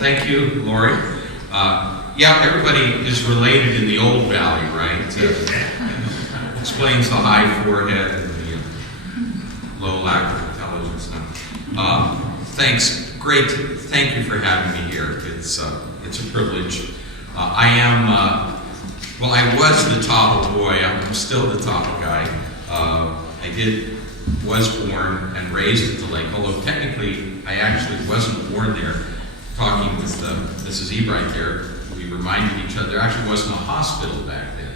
Thank you, Lori. Yeah, everybody is related in the old valley, right? Explains the high forehead and the low lack of intelligence. Thanks. Great. Thank you for having me here. It's a privilege. I was the Tahoe Boy. I'm still the Tahoe guy. Was born and raised at the lake, although technically I actually wasn't born there. Talking with Mrs. Ebright there, we reminded each other there actually wasn't a hospital back then.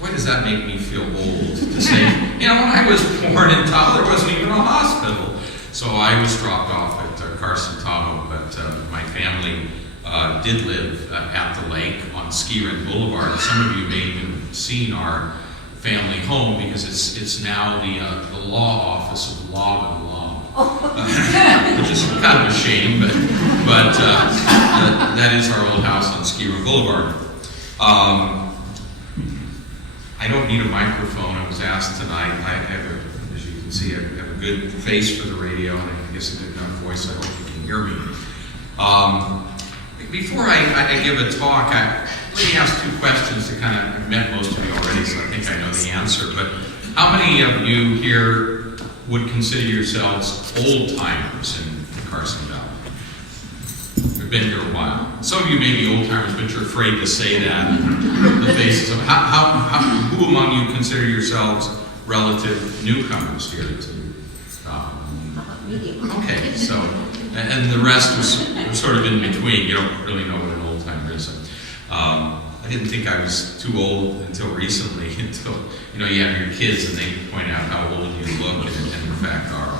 Boy, does that make me feel old to say, when I was born in Tahoe, there wasn't even a hospital. So I was dropped off at Carson, Tahoe, but my family did live at the lake on Ski Run Boulevard. Some of you may have seen our family home because it's now the law office of Law and Law, which is kind of a shame, but that is our old house on Ski Run Boulevard. I don't need a microphone. I was asked tonight. I have, as you can see, I have a good face for the radio, and I guess a good enough voice. I hope you can hear me. Before I give a talk, let me ask two questions that I've met most of you already, so I think I know the answer. But how many of you here would consider yourselves old-timers in Carson Valley? You've been here a while. Some of you may be old-timers, but you're afraid to say that. The faces of who among you consider yourselves relative newcomers here to Medium. Okay, so, and the rest was sort of in between. You don't really know what an old-timer is. I didn't think I was too old until recently, until, you have your kids and they point out how old you look, and in fact are.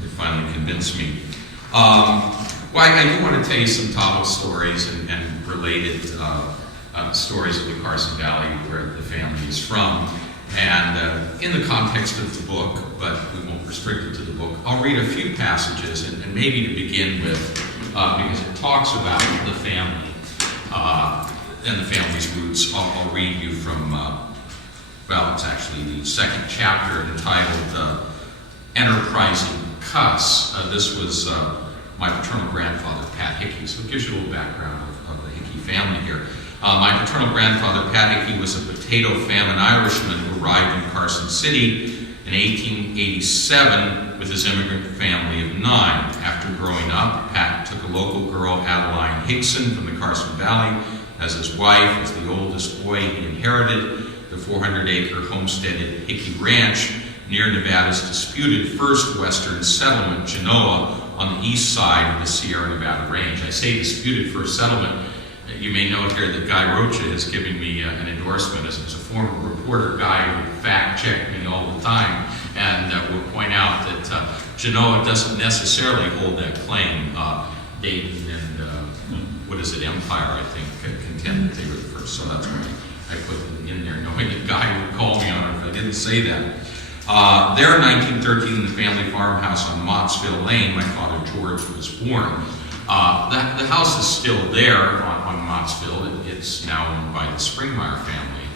They finally convinced me. I do want to tell you some Tahoe stories and related stories of the Carson Valley where the family is from. And in the context of the book, but we won't restrict it to the book, I'll read a few passages, and maybe to begin with, because it talks about the family and the family's roots. I'll read you from, it's actually the second chapter entitled Enterprising Cuss. This was my paternal grandfather, Pat Hickey, so it gives you a little background of the Hickey family here. My paternal grandfather, Pat Hickey, was a potato famine Irishman who arrived in Carson City in 1887 with his immigrant family of 9. After growing up, Pat took a local girl, Adeline Hickson, from the Carson Valley as his wife. As the oldest boy, he inherited the 400-acre homesteaded Hickey Ranch near Nevada's disputed first western settlement, Genoa, on the east side of the Sierra Nevada range. I say disputed first settlement. You may note here that Guy Rocha has given me an endorsement as a former reporter. Guy would fact-check me all the time and will point out that Genoa doesn't necessarily hold that claim. Dayton and Empire, I think, contend that they were the first. So that's why I put it in there, knowing that Guy would call me on it if I didn't say that. There in 1913, in the family farmhouse on Mottsville Lane, my father George was born. The house is still there on Mottsville. It's now owned by the Springmeyer family,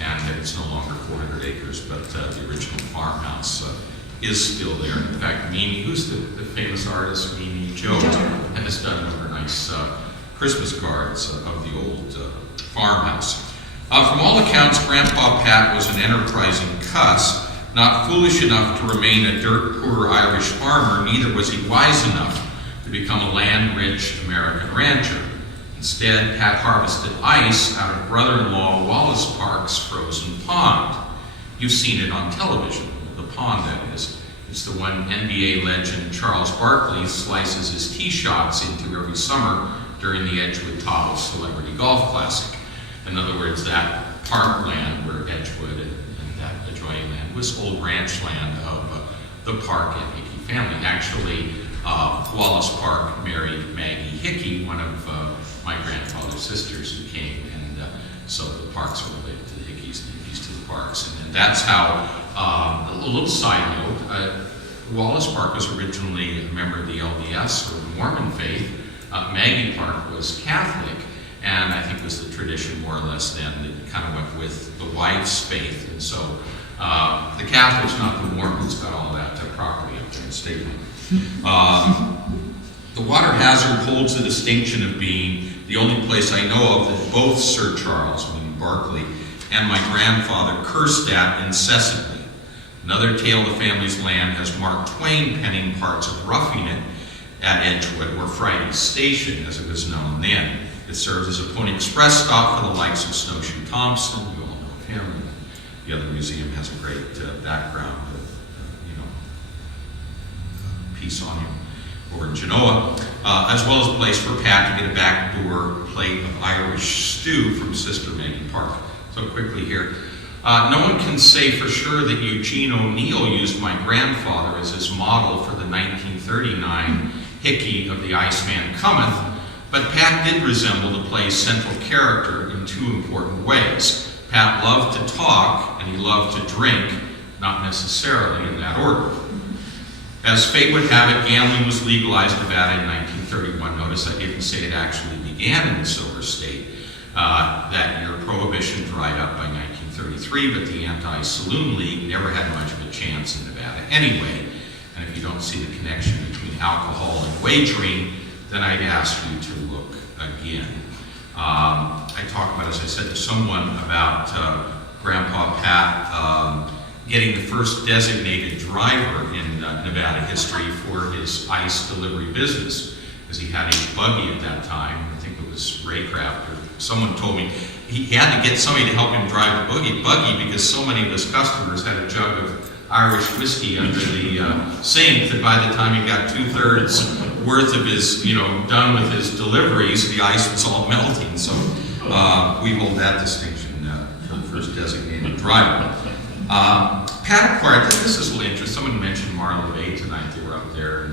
and it's no longer 400 acres, but the original farmhouse is still there. In fact, Mimi, who's the famous artist, Mimi Joe, has done over nice Christmas cards of the old farmhouse. From all accounts, Grandpa Pat was an enterprising cuss, not foolish enough to remain a dirt-poor Irish farmer, neither was he wise enough to become a land-rich American rancher. Instead, Pat harvested ice out of brother-in-law Wallace Park's frozen pond. You've seen it on television, the pond that is. It's the one NBA legend Charles Barkley slices his tee shots into every summer during the Edgewood Tahoe Celebrity Golf Classic. In other words, that parkland where Edgewood and that adjoining land was old ranch land of the Park and Hickey family. Actually, Wallace Park married Maggie Hickey, one of my grandfather's sisters who came, and so the Parks were related to the Hickeys and the Hickeys to the Parks. And that's how, a little side note, Wallace Park was originally a member of the LDS, or the Mormon faith. Maggie Park was Catholic, and I think was the tradition more or less then that kind of went with the wife's faith. And so the Catholics, not the Mormons, got all that property up there in Stately. The water Hazard holds the distinction of being the only place I know of that both Sir Charles, meaning Berkeley, and my grandfather cursed at incessantly. Another tale the family's land has Mark Twain penning parts of Roughing It at Edgewood, or Friday's Station, as it was known then. It serves as a Pony Express stop for the likes of Snowshoe Thompson. You all know him. The other museum has a great background of, piece on him, or in Genoa, as well as a place for Pat to get a backdoor plate of Irish stew from Sister Maggie Park. So quickly here. No one can say for sure that Eugene O'Neill used my grandfather as his model for the 1939 Hickey of The Iceman Cometh, but Pat did resemble the play's central character in two important ways. Pat loved to talk and he loved to drink, not necessarily in that order. As fate would have it, gambling was legalized in Nevada in 1931. Notice I didn't say it actually began in the Silver State. That year, Prohibition dried up by 1933, but the Anti-Saloon League never had much of a chance in Nevada anyway. And if you don't see the connection between alcohol and wagering, then I'd ask you to look again. I talked about, as I said to someone, about Grandpa Pat getting the first designated driver in Nevada history for his ice delivery business, because he had a buggy at that time. I think it was Raycraft, or someone told me he had to get somebody to help him drive the buggy because so many of his customers had a jug of Irish whiskey under the sink that by the time he got 2/3 worth of his, done with his deliveries, the ice was all melting. So we hold that distinction for the first designated driver. Pat acquired, this is a little interesting, someone mentioned Marla Bay tonight. They were up there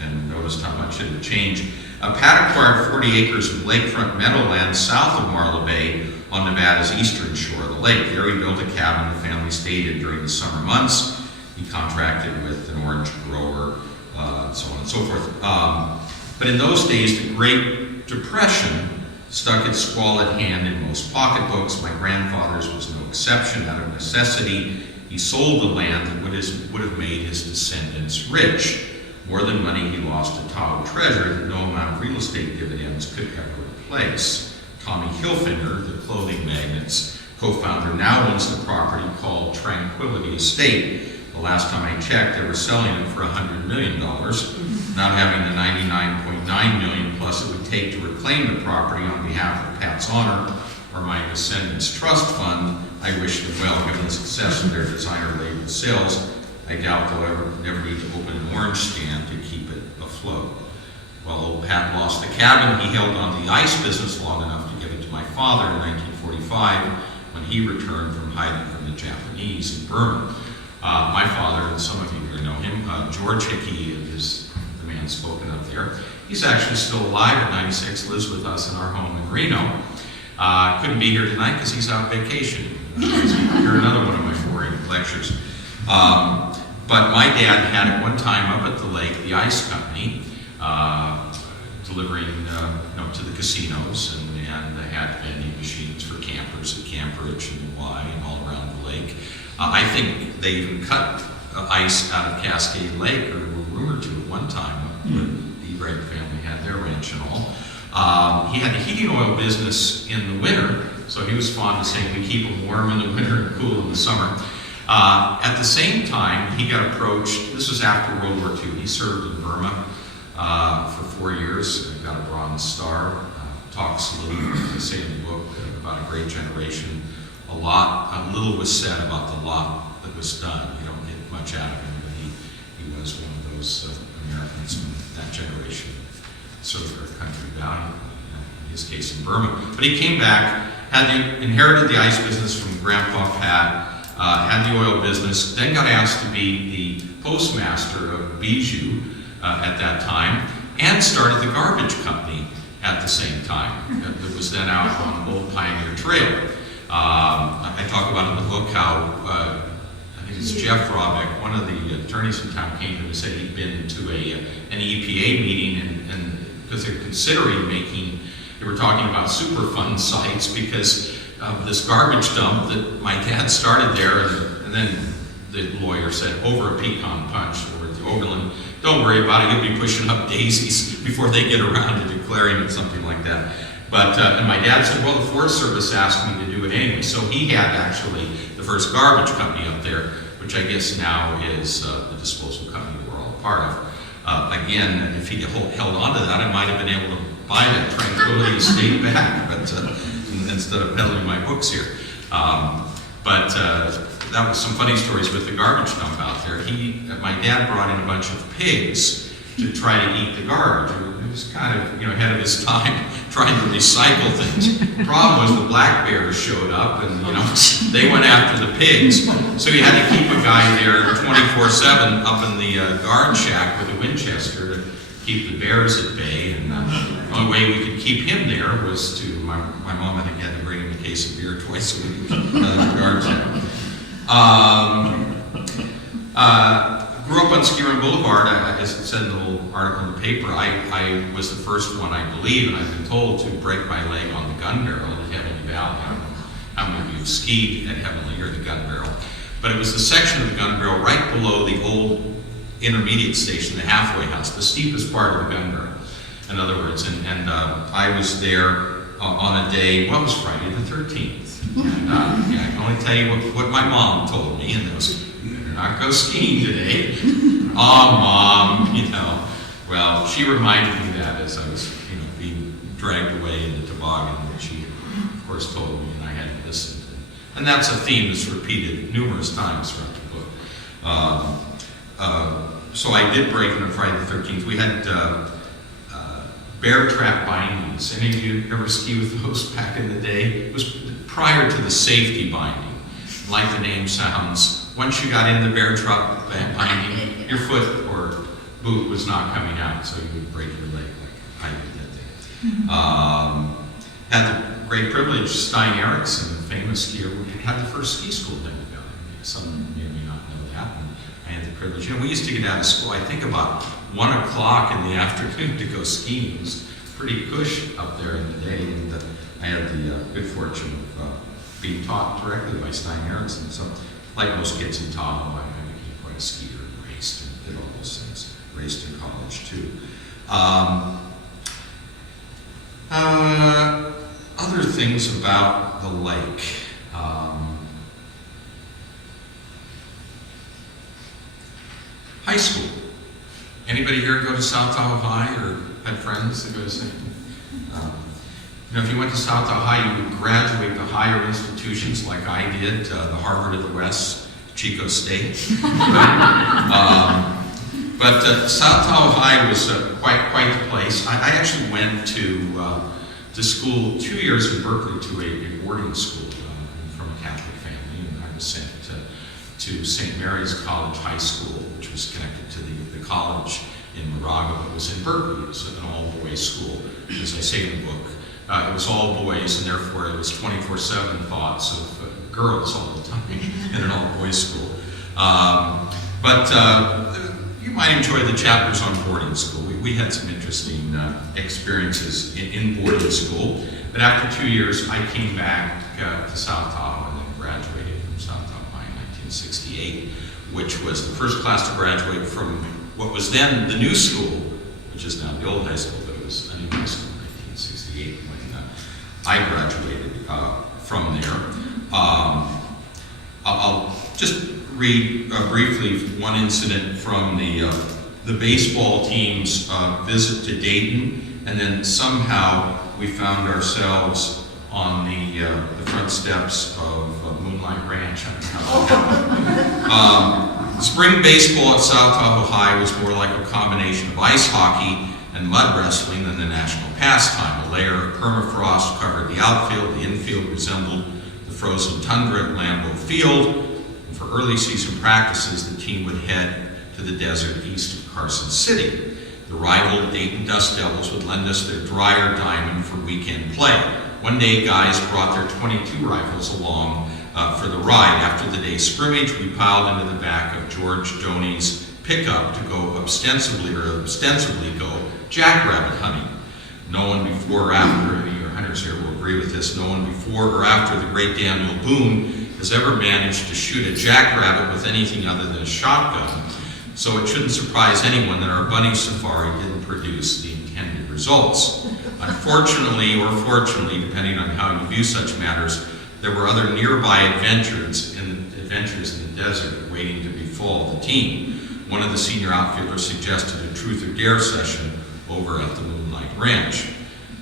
and noticed how much it had changed. Pat acquired 40 acres of lakefront meadowland south of Marla Bay on Nevada's eastern shore of the lake. There he built a cabin the family stayed in during the summer months. He contracted with an orange grower, so on and so forth. But in those days, the Great Depression stuck its squalid hand in most pocketbooks. My grandfather's was no exception. Out of necessity, he sold the land that would have made his descendants rich. More than money he lost to Tahoe treasure that no amount of real estate dividends could ever replace. Tommy Hilfiger, the clothing magnate's co-founder, now owns the property called Tranquility Estate. The last time I checked, they were selling it for $100 million. Not having the $99.9 million plus it would take to reclaim the property on behalf of Pat's honor or my descendants' trust fund, I wish them well. Given the success of their designer label sales, I doubt they'll ever never need to open an orange stand to keep it afloat. Well, old Pat lost the cabin. He held on to the ice business long enough to give it to my father in 1945 when he returned from hiding from the Japanese in Burma. My father, and some of you here know him, George Hickey is the man spoken of there. He's actually still alive at 96, lives with us in our home in Reno. Couldn't be here tonight because he's out vacationing. Hear another one of my boring lectures. But my dad had at one time up at the lake the ice company, delivering to the casinos, and they had vending machines for campers at Camp Ridge and Hawaii and all around the lake. I think they even cut ice out of Cascade Lake, or were rumored to at one time, when the Wright family had their ranch and all. He had a heating oil business in the winter, so he was fond of saying we keep them warm in the winter and cool in the summer. At the same time, he got approached, this was after World War II, he served in Burma for 4 years, got a Bronze Star, talks a little, as I say in the book, about a great generation. A little was said about the lot that was done. You don't get much out of him, but he was one of those Americans from that generation served their country valiantly, in his case in Burma. But he came back, inherited the ice business from Grandpa Pat, had the oil business, then got asked to be the postmaster of Bijou at that time, and started the garbage company at the same time. That was then out on Old Pioneer Trail. I talk about in the book how, I think it's Jeff Robeck, one of the attorneys in town, came to him and said he'd been to an EPA meeting, and because they're considering they were talking about Superfund sites because of this garbage dump that my dad started there, and then the lawyer said over a pecan punch over at the jovial, and don't worry about it, you'll be pushing up daisies before they get around to declaring it, something like that. But, and my dad said, well, the Forest Service asked me to do it anyway. So he had actually the first garbage company up there, which I guess now is the disposal company that we're all a part of. Again, if he held on to that, I might have been able to buy that Tranquility Estate back, but instead of peddling my books here. But that was some funny stories with the garbage dump out there. My dad brought in a bunch of pigs to try to eat the garbage. He was kind of, ahead of his time, trying to recycle things. The problem was the black bears showed up, and they went after the pigs. So he had to keep a guy there 24/7 up in the guard shack with a Winchester to keep the bears at bay. And the only way we could keep him there was to my mom, I think, had to bring him a case of beer twice a week out of the guard shack. Grew up on Ski Run Boulevard. As it said in the little article in the paper, I was the first one, I believe, and I've been told, to break my leg on the gun barrel at Heavenly Valley. I don't know how many of you have skied at Heavenly or the gun barrel, but it was the section of the gun barrel right below the old intermediate station, the halfway house, the steepest part of the gun barrel, in other words. And I was there on a day, what was Friday the 13th? And I can only tell you what my mom told me, and those, not go skiing today. Oh, Mom, Well, she reminded me that as I was, being dragged away in the toboggan, and she, of course, told me, and I had to listen. And that's a theme that's repeated numerous times throughout the book. So I did break it on Friday the 13th. We had bear trap bindings. Any of you ever ski with those back in the day? It was prior to the safety binding. Like the name sounds, once you got in the bear trap binding, your foot or boot was not coming out, so you would break your leg like I did that day. Had the great privilege, Stein Eriksen, the famous skier, had the first ski school in Heavenly Valley. Some may or may not know that. And I had the privilege. We used to get out of school, I think about 1 o'clock in the afternoon to go skiing. It was pretty cush up there in the day, and I had the good fortune of being taught directly by Stein Eriksen. So, like most kids in Tahoe, I became quite a skier and raced and did all those things. Raced in college too. Other things about the lake. High school. Anybody here go to South Tahoe High or had friends that go to St. If you went to South Tahoe High, you would graduate to higher institutions like I did, the Harvard of the West, Chico State. But South Tahoe High was quite the place. I actually went to school 2 years in Berkeley to a boarding school from a Catholic family, and I was sent to St. Mary's College High School, which was connected to the college in Moraga, but was in Berkeley. It was an all-boys school. As I say in the book, it was all boys, and therefore it was 24/7 thoughts of girls all the time in an all-boys school. But you might enjoy the chapters on boarding school. We had some interesting experiences in boarding school. But after 2 years, I came back to South Tahoe and then graduated from South Tahoe High in 1968, which was the first class to graduate from what was then the new school, which is now the old high school, but it was a new high school in 1968 when I graduated from there. I'll just read briefly one incident from the baseball team's visit to Dayton, and then somehow we found ourselves on the front steps of Moonlight Ranch. I don't know how that happened. Spring baseball at South Tahoe High was more like a combination of ice hockey and mud wrestling than the national pastime. A layer of permafrost covered the outfield. The infield resembled the frozen tundra at Lambeau Field. And for early season practices, the team would head to the desert east of Carson City. The rival Dayton Dust Devils would lend us their Dreyer Diamond for weekend play. One day, guys brought their .22 rifles along for the ride. After the day's scrimmage, we piled into the back of George Doney's pickup to go ostensibly go jackrabbit hunting. No one before or after, any of your hunters here will agree with this, no one before or after the great Daniel Boone has ever managed to shoot a jackrabbit with anything other than a shotgun. so it shouldn't surprise anyone that our bunny safari didn't produce the intended results. Unfortunately, or fortunately, depending on how you view such matters, there were other nearby adventures in the desert waiting to befall the team. One of the senior outfielders suggested a truth or dare session over at the Moonlight Ranch.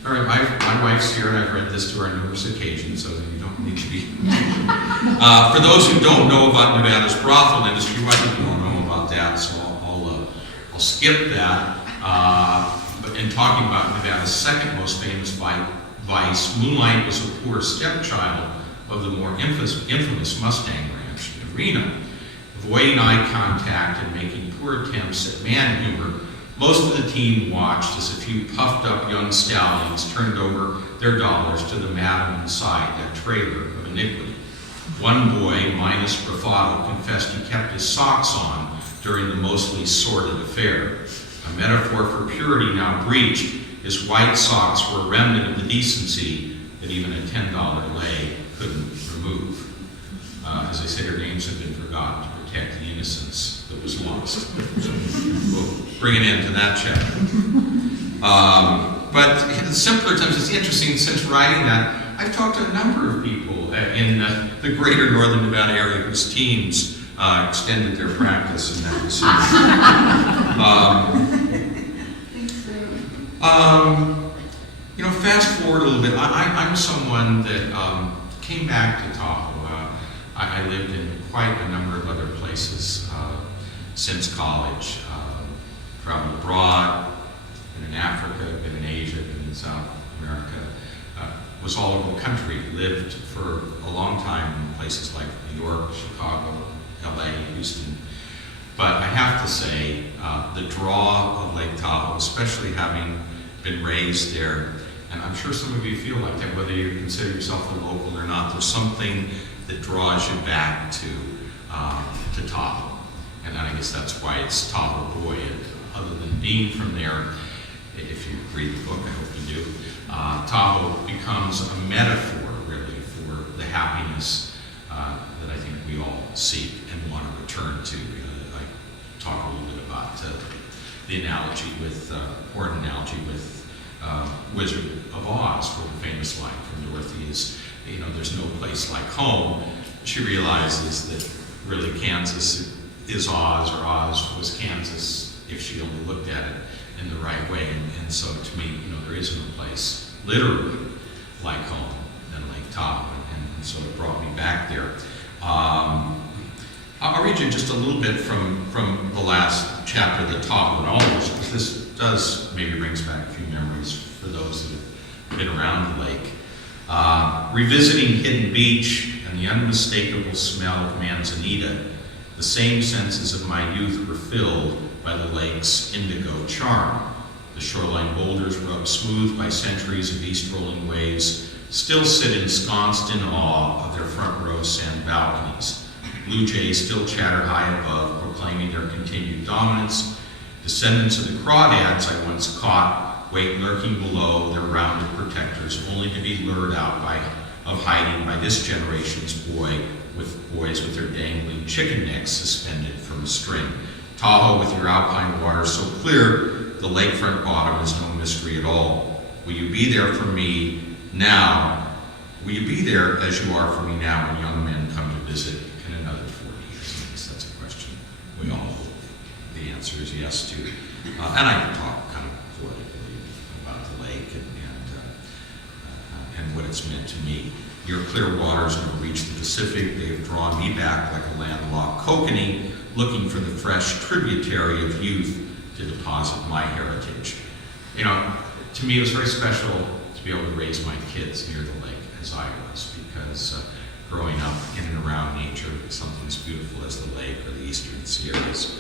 All right, my wife's here, and I've read this to her on numerous occasions, so you don't need to be. For those who don't know about Nevada's brothel industry, well, I think we don't know about that, so I'll skip that. But in talking about Nevada's second most famous vice, Moonlight was a poor stepchild of the more infamous Mustang Ranch in Reno. Avoiding eye contact and making poor attempts at man humor, most of the team watched as a few puffed up young stallions turned over their dollars to the madam inside that trailer of iniquity. One boy, minus bravado, confessed he kept his socks on during the mostly sordid affair. A metaphor for purity now breached, his white socks were a remnant of the decency that even a $10 lay couldn't remove. As I said, her names have been forgotten to protect the innocence that was lost. We'll bring an end to that chapter. But in simpler terms, it's interesting, since writing that, I've talked to a number of people in the greater northern Nevada area whose teams extended their practice in that vicinity. Fast forward a little bit, I'm someone that came back to Tahoe. I lived in quite a number of other places since college. Traveled abroad, been in Africa, been in Asia, been in South America. Was all over the country. Lived for a long time in places like New York, Chicago, LA, Houston. But I have to say, the draw of Lake Tahoe, especially having been raised there, and I'm sure some of you feel like that, whether you consider yourself a local or not, there's something that draws you back to Tahoe. And I guess that's why it's Tahoe Boy. Other than being from there, if you read the book, I hope you do, Tahoe becomes a metaphor, really, for the happiness that I think we all seek and want to return to. I talk a little bit about the analogy with, Wizard of Oz, where the famous line from Dorothy is, there's no place like home. She realizes that really Kansas is Oz, or Oz was Kansas, if she only looked at it in the right way. And so to me, there is no place, literally, like home than Lake Tahoe. And so it brought me back there. I'll read you just a little bit from the last chapter, the Tahoe Knowledge, because this does maybe brings back a few memories for those that have been around the lake. Revisiting Hidden Beach and the unmistakable smell of manzanita, the same senses of my youth were filled by the lake's indigo charm. The shoreline boulders rubbed smooth by centuries of east-rolling waves still sit ensconced in awe of their front row sand balconies. Blue jays still chatter high above, proclaiming their continued dominance. Descendants of the crawdads I once caught wait lurking below their rounded protectors, only to be lured out of hiding by this generation's boys with their dangling chicken necks suspended from a string. Tahoe, with your alpine waters so clear, the lakefront bottom is no mystery at all. Will you be there for me now? Will you be there as you are for me now when young men come to visit in another 40 years? I guess that's a question we all hope the answer is yes to. And I can talk kind of politically about the lake and what it's meant to me. Your clear waters never reach the Pacific. They have drawn me back like a landlocked kokanee, looking for the fresh tributary of youth to deposit my heritage. To me it was very special to be able to raise my kids near the lake as I was, because growing up in and around nature, something as beautiful as the lake or the eastern Sierras,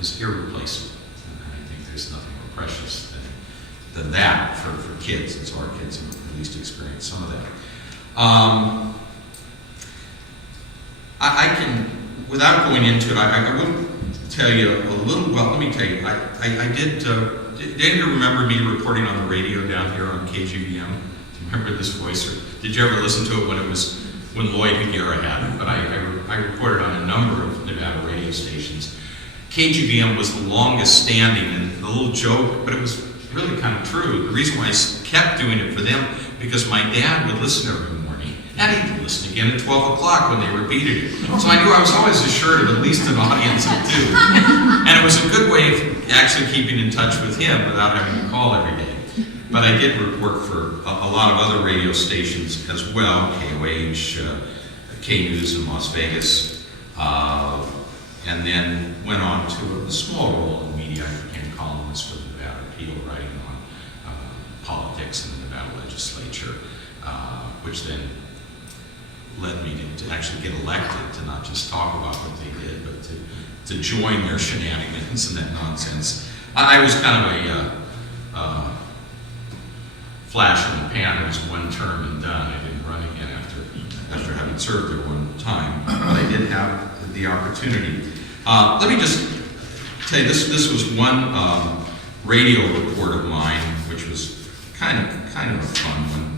is irreplaceable. And I think there's nothing more precious than that for kids, and so our kids have at least experienced some of that. I can, without going into it, I will tell you a little, well, let me tell you, I did you remember me reporting on the radio down here on KGVM? Do you remember this voice? Or did you ever listen to it when it was when Lloyd Higuera had it, but I reported on a number of Nevada radio stations. KGBM was the longest standing, and a little joke, but it was really kind of true. The reason why I kept doing it for them, because my dad would listen every morning, and he'd listen again at 12 o'clock when they repeated it. So I knew I was always assured of at least an audience of 2. And it was a good way of actually keeping in touch with him without having to call every day. But I did work for a lot of other radio stations as well, KOH, K News in Las Vegas, and then went on to a small role in media. I became columnist for the Nevada Appeal, writing on politics in the Nevada legislature, which then led me to actually get elected, to not just talk about what they did, but to join their shenanigans and that nonsense. I was kind of a flash in the pan. It was one term and done. I didn't run again after having served there one time, but I did have the opportunity. Let me just tell you, this was one radio report of mine, which was kind of a fun one.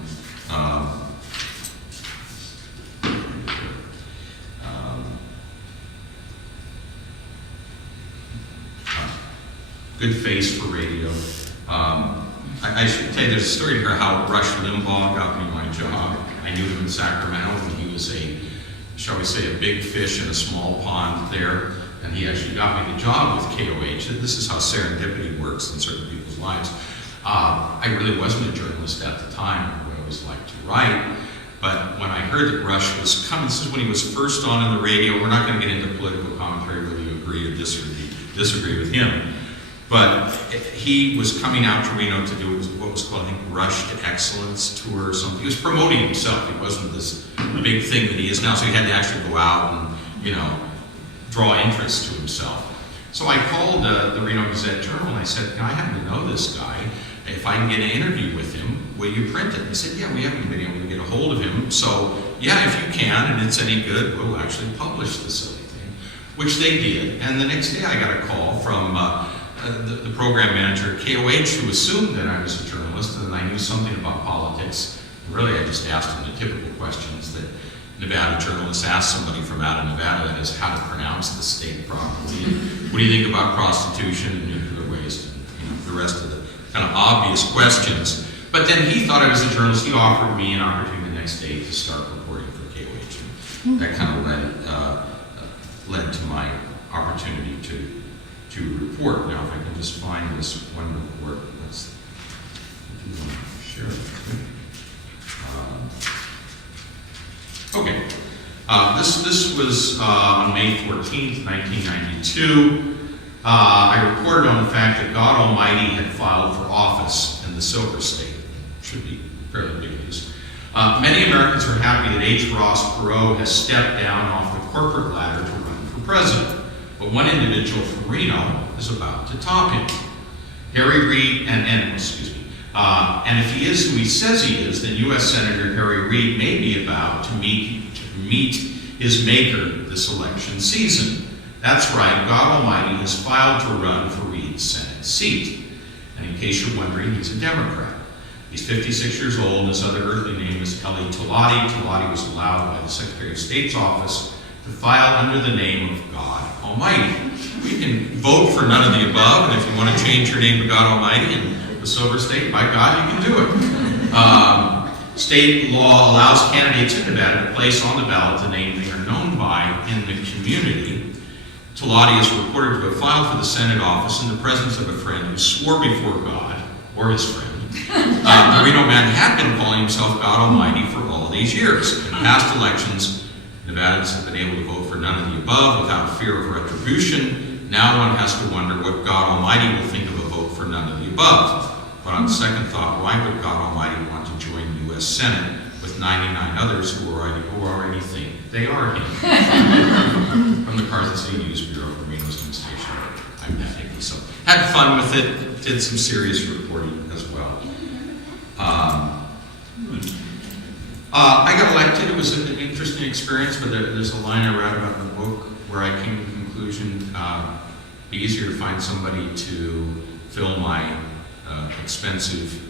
Good face for radio. I should tell you, there's a story here how Rush Limbaugh got me my job. I knew him in Sacramento, and he was shall we say, a big fish in a small pond there, and he actually got me the job with KOH. This is how serendipity works in certain people's lives. I really wasn't a journalist at the time. I always liked to write, but when I heard that Rush was coming, this is when he was first on in the radio. We're not going to get into political commentary, whether you agree or disagree with him. But he was coming out to Reno to do what was called, I think, Rush to Excellence tour or something. He was promoting himself. He wasn't this big thing that he is now, so he had to actually go out and, draw interest to himself. So I called the Reno Gazette-Journal and I said, I happen to know this guy. If I can get an interview with him, will you print it? He said, yeah, we haven't been able to get a hold of him. So, yeah, if you can and it's any good, we'll actually publish the silly thing, which they did. And the next day I got a call from the program manager at KOH, who assumed that I was a journalist and that I knew something about politics. Really, I just asked him the typical questions that Nevada journalists ask somebody from out of Nevada, that is, how to pronounce the state properly, what do you think about prostitution and nuclear waste, and the rest of the kind of obvious questions. But then he thought I was a journalist. He offered me an opportunity the next day to start reporting for KOH. And that kind of led to my opportunity to report. Now, if I can just find this one report, let's share it with me. Okay. This was on May 14th, 1992. I reported on the fact that God Almighty had filed for office in the Silver State. Should be fairly big news. Many Americans are happy that H. Ross Perot has stepped down off the corporate ladder to run for president. But one individual from Reno is about to top him. Harry Reid, and if he is who he says he is, then U.S. Senator Harry Reid may be about to meet his maker this election season. That's right, God Almighty has filed to run for Reid's Senate seat. And in case you're wondering, he's a Democrat. He's 56 years old, and his other earthly name is Kelly Tolati. Tolati was allowed by the Secretary of State's office to file under the name of God Almighty. You can vote for none of the above, and if you want to change your name to God Almighty in the Silver State, by God, you can do it. State law allows candidates in Nevada to place on the ballot the name they are known by in the community. Tolati is reported to have filed for the Senate office in the presence of a friend who swore before God, or his friend. The Reno man had been calling himself God Almighty for all these years. In past elections, Nevadans have been able to vote for none of the above without fear of retribution. Now one has to wonder what God Almighty will think of a vote for none of the above. But on second thought, why would God Almighty want to join the U.S. Senate with 99 others who already think they are him? From the Carson City News Bureau for Reno's News Station, I'm Pat Hickey. So had fun with it, did some serious reporting as well. I got elected. It was an interesting experience, but there's a line I read about in the book where I came to the conclusion it'd be easier to find somebody to fill my expensive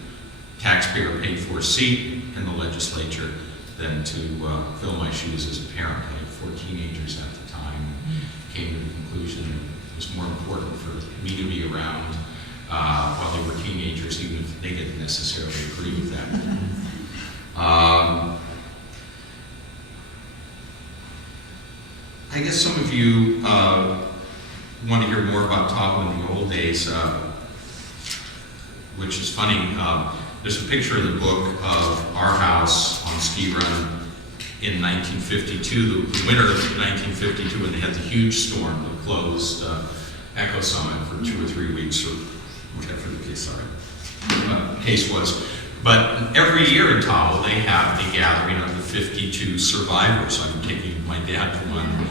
taxpayer paid for seat in the legislature than to fill my shoes as a parent. I had 4 teenagers at the time. Came to the conclusion that it was more important for me to be around while they were teenagers, even if they didn't necessarily agree with that. I guess some of you want to hear more about Tahoe in the old days, which is funny. There's a picture in the book of our house on Ski Run in 1952, the winter of 1952, when they had the huge storm that closed Echo Summit for 2 or 3 weeks, or whatever the case was. But every year in Tahoe, they have a gathering of the 52 survivors. I'm taking my dad to one.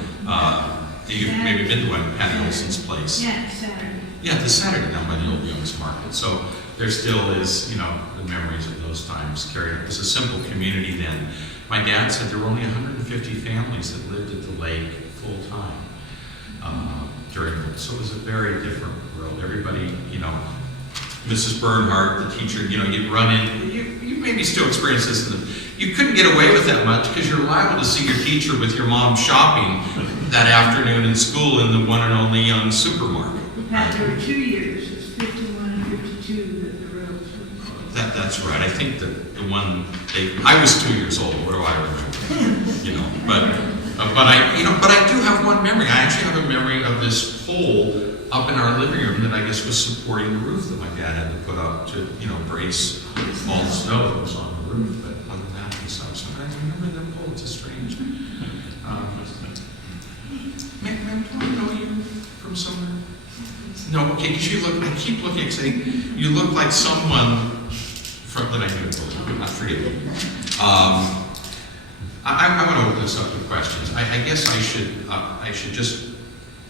You've maybe been to one, Patty Olson's place. Yeah, Saturday. Yeah, this Saturday down by the old Young's Market. So there still is, the memories of those times carried. It was a simple community then. My dad said there were only 150 families that lived at the lake full time so it was a very different world. Everybody, Mrs. Bernhardt, the teacher, you'd run in, you maybe still experience this, you couldn't get away with that much because you're liable to see your teacher with your mom shopping that afternoon in school in the one and only Young supermarket. Pat, there were 2 years, it's 51 and 52 that the roads were. That's right. I think that the one I was 2 years old. What do I remember? But I do have one memory. I actually have a memory of this pole up in our living room that I guess was supporting the roof that my dad had to put up to brace all the snow that was on the roof. But other than that, I remember that pole. It's a strange. Ma'am, do I know you from somewhere? No, okay, because you look, I keep looking and saying, you look like someone that I knew. I forget you. I want to open this up to questions. I guess I should just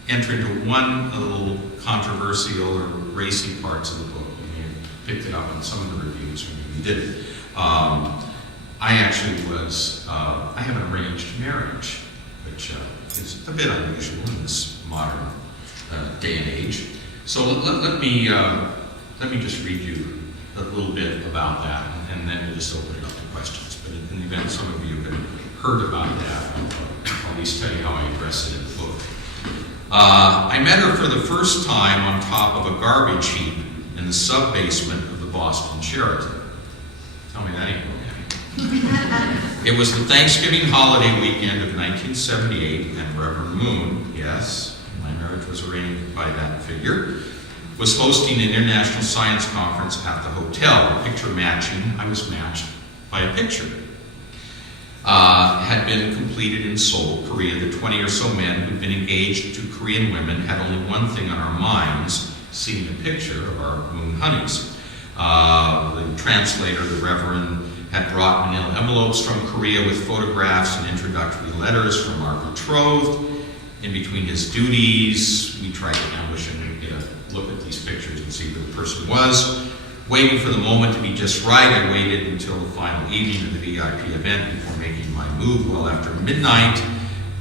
enter into one little controversial or racy parts of the book. You may have picked it up in some of the reviews, or maybe you didn't. I have an arranged marriage, which is a bit unusual in this modern day and age. So let me just read you a little bit about that, and then we'll just open it up to questions. But in the event some of you have heard about that, I'll at least tell you how I address it in the book. I met her for the first time on top of a garbage heap in the sub-basement of the Boston Sheraton. Tell me that ain't romantic. It was the Thanksgiving holiday weekend of 1978, and Reverend Moon, yes, my marriage was arranged by that figure, was hosting an international science conference at the hotel. Picture matching, I was matched by a picture. Had been completed in Seoul, Korea. The 20 or so men who'd been engaged to Korean women had only one thing on our minds, seeing a picture of our moon honeys. The translator, the Reverend, had brought manila envelopes from Korea with photographs and introductory letters from our betrothed. In between his duties, we tried to ambush him and get a look at these pictures and see who the person was. Waiting for the moment to be just right, I waited until the final evening of the VIP event before making my move. Well, after midnight,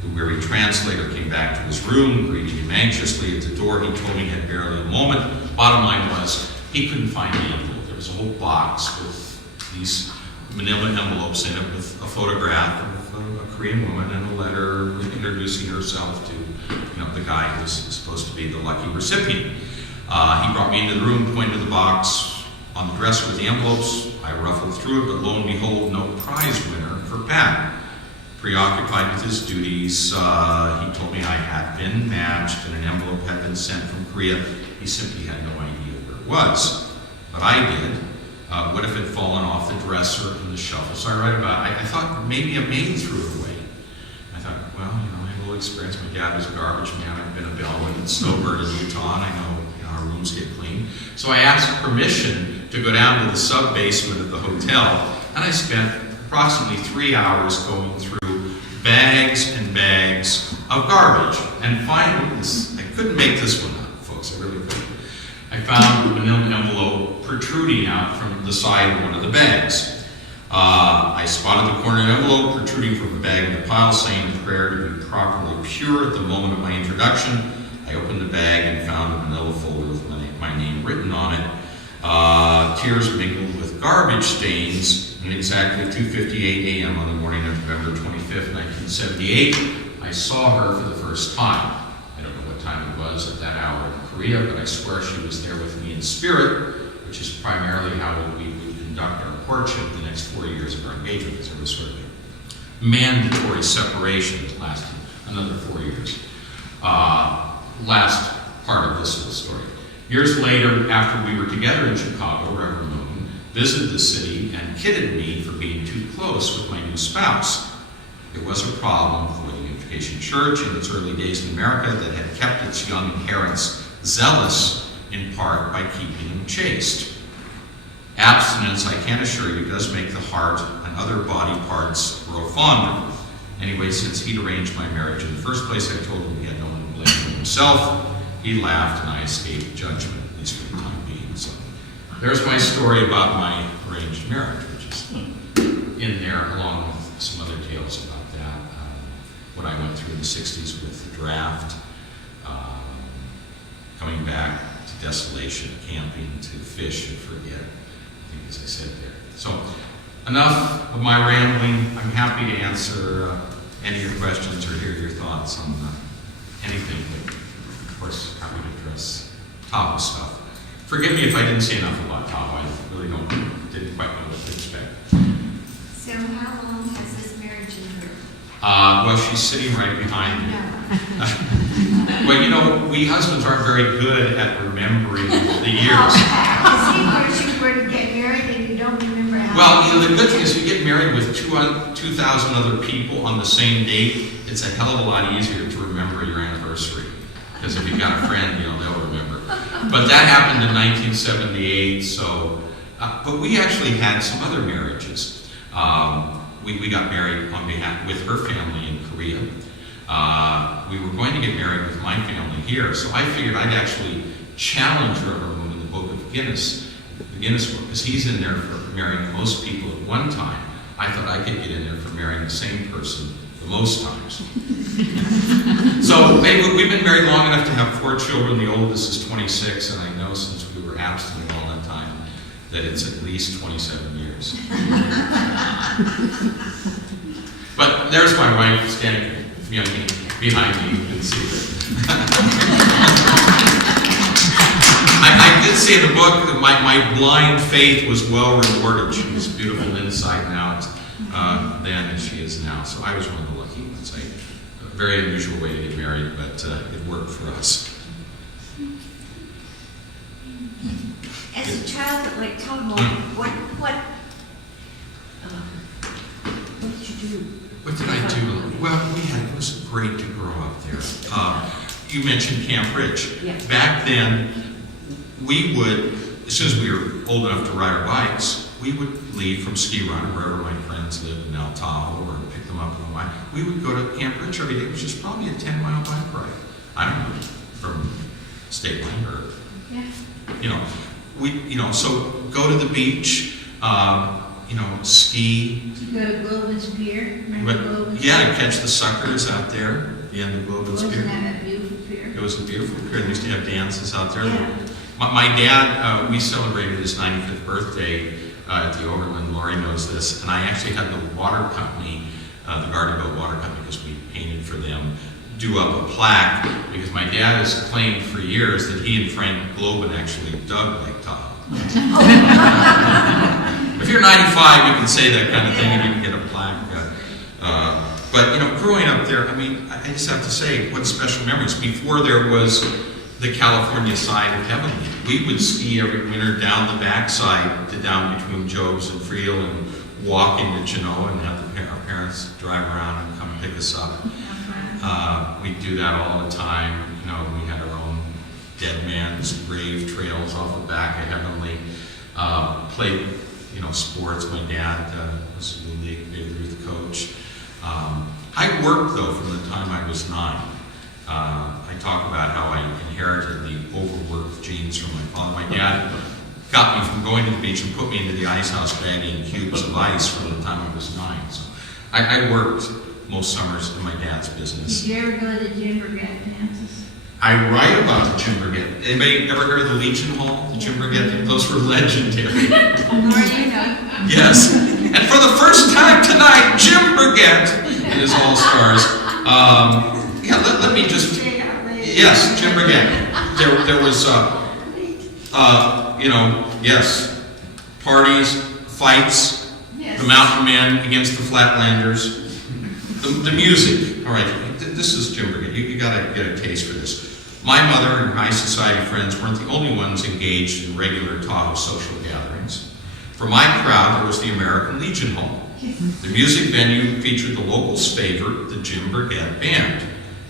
the weary translator came back to his room, greeting him anxiously at the door. He told me he had barely a moment. Bottom line was, he couldn't find the envelope. There was a whole box with these manila envelopes in it with a photograph of a Korean woman and a letter introducing herself to the guy who was supposed to be the lucky recipient. He brought me into the room, pointed to the box on the dresser with the envelopes. I ruffled through it, but lo and behold, no prize winner for Pat. Preoccupied with his duties, he told me I had been matched and an envelope had been sent from Korea. He simply had no idea where it was. But I did. What if it had fallen off the dresser in the shelf? So I write about it. I thought maybe a maid threw it away. I thought, well, I have a little experience. My dad was a garbage man. I've been a bellman in Snowbird in Utah, and I know our rooms get clean. So I asked permission to go down to the sub-basement of the hotel, and I spent approximately 3 hours going through bags and bags of garbage. And finally, I couldn't make this one up, folks, I really couldn't. I found a manila envelope protruding out from the side of one of the bags. I spotted the corner envelope protruding from a bag in the pile, saying a prayer to be properly pure at the moment of my introduction. I opened the bag and found a manila folder with my name written on it. Tears mingled with garbage stains And exactly at 2:58 a.m. on the morning of November 25th, 1978, I saw her for the first time. I don't know what time it was at that hour in Korea, but I swear she was there with me in spirit, which is primarily how we would conduct our courtship the next 4 years of our engagement, because there was sort of a mandatory separation that lasted another 4 years. Last part of this little story. Years later, after we were together in Chicago, Reverend Moon visited the city and kidded me for being too close with my new spouse. It was a problem for the Unification Church in its early days in America that had kept its young adherents zealous, in part by keeping them chaste. Abstinence, I can assure you, does make the heart and other body parts grow fonder. Anyway, since he'd arranged my marriage in the first place, I told him he had no one to blame but himself. He laughed and I escaped judgment, at least for the time being. So there's my story about my arranged marriage, which is in there, along with some other tales about that. What I went through in the 60s with the draft, coming back to desolation, camping, to fish and forget. I think, as I said there. So enough of my rambling. I'm happy to answer any of your questions or hear your thoughts on anything. But of course, happy to address Tahoe stuff. Forgive me if I didn't say enough about Tahoe. I really didn't quite know what to expect. So how long has this marriage endured? Well, she's sitting right behind me. Well, you know, we husbands aren't very good at remembering the years. See, where you were to get married and you don't remember how. Well, you know, the good thing is you get married with 2,000 other people on the same date. It's a hell of a lot easier to remember your anniversary. Because if you've got a friend, you know, they'll remember. But that happened in 1978, so, but we actually had some other marriages. We got married on behalf with her family in Korea. We were going to get married with my family here, so I figured I'd actually challenge Reverend Moon in the book of Guinness, the Guinness book, because he's in there for marrying most people at one time. I thought I could get in there for marrying the same person the most times. So we've been married long enough to have 4 children. The oldest is 26, and I know since we were abstinent all that time that it's at least 27 years. But there's my wife standing behind me. You can see her. I did say in the book that my blind faith was well rewarded. She was beautiful inside and out then as she is now. So I was one of the lucky ones. A very unusual way to get married, but it worked for us. As a child at Lake Tahoe, what did you do? What did I do? Well, it was great to grow up there. You mentioned Camp Ridge. Yes. Back then, we would, as soon as we were old enough to ride our bikes, we would leave from Ski Run, wherever my friends lived in El Tahoe, or pick them up on the way. We would go to Camp Ridge every day, which is probably a 10-mile bike ride. I don't know, from State Line or, so go to the beach, ski. Did you go to Globin's Pier? Remember Globin's Pier? Yeah, catch the suckers out there, the end of Globin's Pier. Wasn't that a beautiful pier? It was a beautiful pier. They used to have dances out there. Yeah. My dad, we celebrated his 95th birthday at the Overland. Lori knows this. And I actually had the water company, the Gardenville Water Company, because we painted for them, do up a plaque, because my dad has claimed for years that he and Frank Globin actually dug Lake Tahoe. If you're 95, you can say that kind of thing and you can get a plaque. But growing up there, I just have to say, what special memories. Before there was the California side of Heavenly, we would ski every winter down the backside to down between Jobs and Friel and walk into Chinoa and have our parents drive around and come pick us up. We'd do that all the time. We had our own dead man's grave trails off the back of Heavenly. Played, sports. My dad was a league Babe Ruth coach. I worked, though, from the time I was 9. I talk about how I inherited the overworked genes from my father. My dad got me from going to the beach and put me into the ice house bagging cubes of ice from the time I was 9. So I worked most summers in my dad's business. Did you ever go to the gym or grab dances? I write about the Jim Brigette. Anybody ever heard of the Legion Hall, the Jim Brigette? Those were legendary. Yes. And for the first time tonight, Jim Brigette and his All-Stars. Yeah, let me just... Yes, Jim Brigette. There was, yes, parties, fights, the Mountain Men against the Flatlanders, the music. All right, this is Jim Brigette. You gotta get a taste for this. My mother and high society friends weren't the only ones engaged in regular Tahoe social gatherings. For my crowd, there was the American Legion Hall. The music venue featured the locals' favorite, the Jim Brigette Band.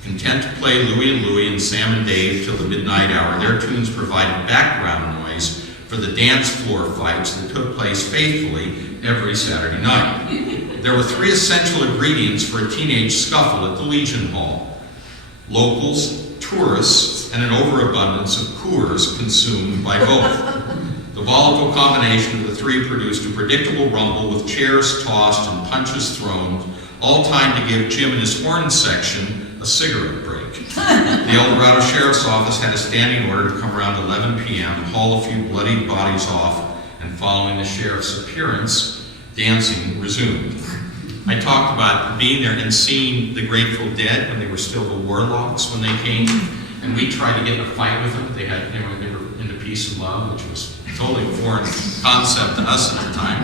Content to play Louie and Louie and Sam and Dave till the midnight hour, their tunes provided background noise for the dance floor fights that took place faithfully every Saturday night. There were 3 essential ingredients for a teenage scuffle at the Legion Hall: locals, tourists, and an overabundance of Coors consumed by both. The volatile combination of the 3 produced a predictable rumble with chairs tossed and punches thrown, all timed to give Jim and his horn section a cigarette break. The El Dorado Sheriff's Office had a standing order to come around 11 p.m., haul a few bloodied bodies off, and following the sheriff's appearance, dancing resumed. I talked about being there and seeing the Grateful Dead when they were still the Warlocks when they came, and we tried to get in a fight with them. They were into peace and love, which was totally a foreign concept to us at the time.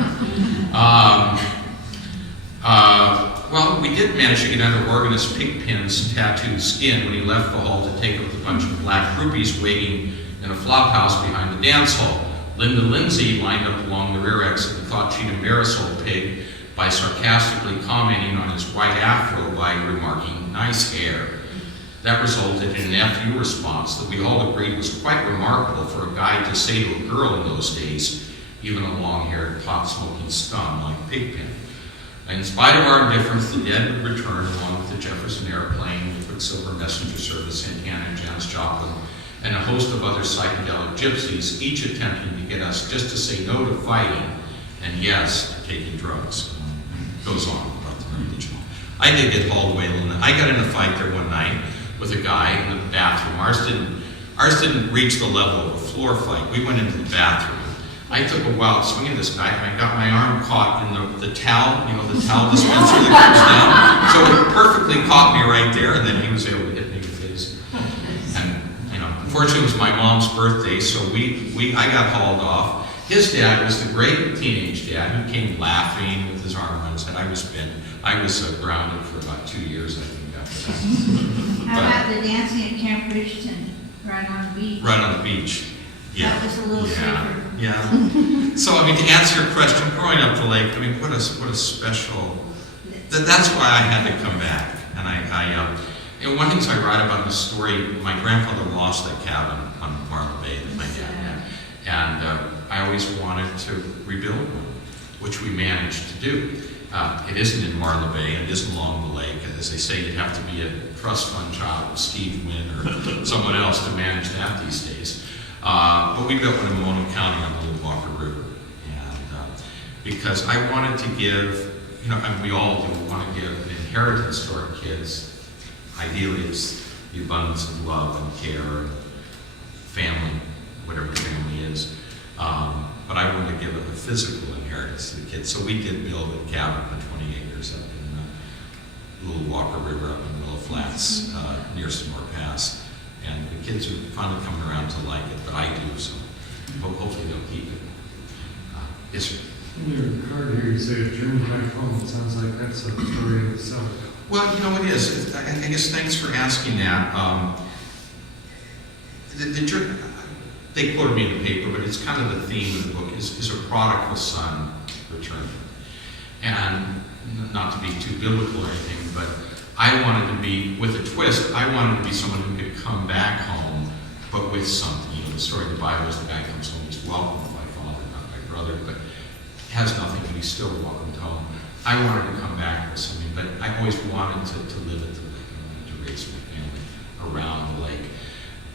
Well, we did manage to get under organist Pigpen's tattooed skin when he left the hall to take up with a bunch of black groupies waiting in a flop house behind the dance hall. Linda Lindsay lined up along the rear exit and thought she'd embarrass old Pig by sarcastically commenting on his white afro by remarking, "Nice hair." That resulted in an FU response that we all agreed was quite remarkable for a guy to say to a girl in those days, even a long-haired, pot-smoking scum like Pigpen. In spite of our indifference, the Dead would return along with the Jefferson Airplane, the Quicksilver Messenger Service, Santana and Janis Joplin, and a host of other psychedelic gypsies, each attempting to get us just to say no to fighting and yes to taking drugs. Goes on about the religion. I did get hauled away a little bit. I got in a fight there one night with a guy in the bathroom. Ours didn't reach the level of a floor fight. We went into the bathroom. I took a wild swing at this guy, and I got my arm caught in the towel, the towel dispenser that comes down. So it perfectly caught me right there, and then he was able to hit me with his. And, unfortunately it was my mom's birthday, so I got hauled off. His dad was the great teenage dad who came laughing with his arm around his head. I was grounded for about 2 years, I think, after that. How about the dancing at Camp Richardson, right on the beach? Right on the beach. Yeah. That was a little safer. Yeah. So, to answer your question, growing up the lake, what a special. That's why I had to come back. And one of the things I write about in the story, my grandfather lost that cabin on Marla Bay that my dad had, and I always wanted to rebuild one, which we managed to do. It isn't in Marla Bay, it isn't along the lake. As they say, you have to be a trust fund child of Steve Wynn or someone else to manage that these days. But we built one in Mono County on the Little Walker River. And because I wanted to give, and we all do, want to give an inheritance to our kids. Ideally, it's the abundance of love and care and family, whatever family is. But I wanted to give a physical inheritance to the kids. So we did build a cabin on 20 acres up in the Little Walker River up in Willow Flats near Sonora Pass. And the kids are finally coming around to like it, but I do, so hopefully they'll keep it. Yes, sir. In your card here, you say a journey back home. It sounds like that's a story in itself. Well, it is. I guess thanks for asking that. They quoted me in the paper, but it's kind of the theme of the book, is a prodigal son returning. And not to be too biblical or anything, but I wanted to be, with a twist, I wanted to be someone who could come back home, but with something. The story of the Bible is the guy comes home, he's welcomed by father, not by brother, but has nothing, but he's still welcomed home. I wanted to come back with something, but I always wanted to live at the lake. I wanted to raise my family around the lake.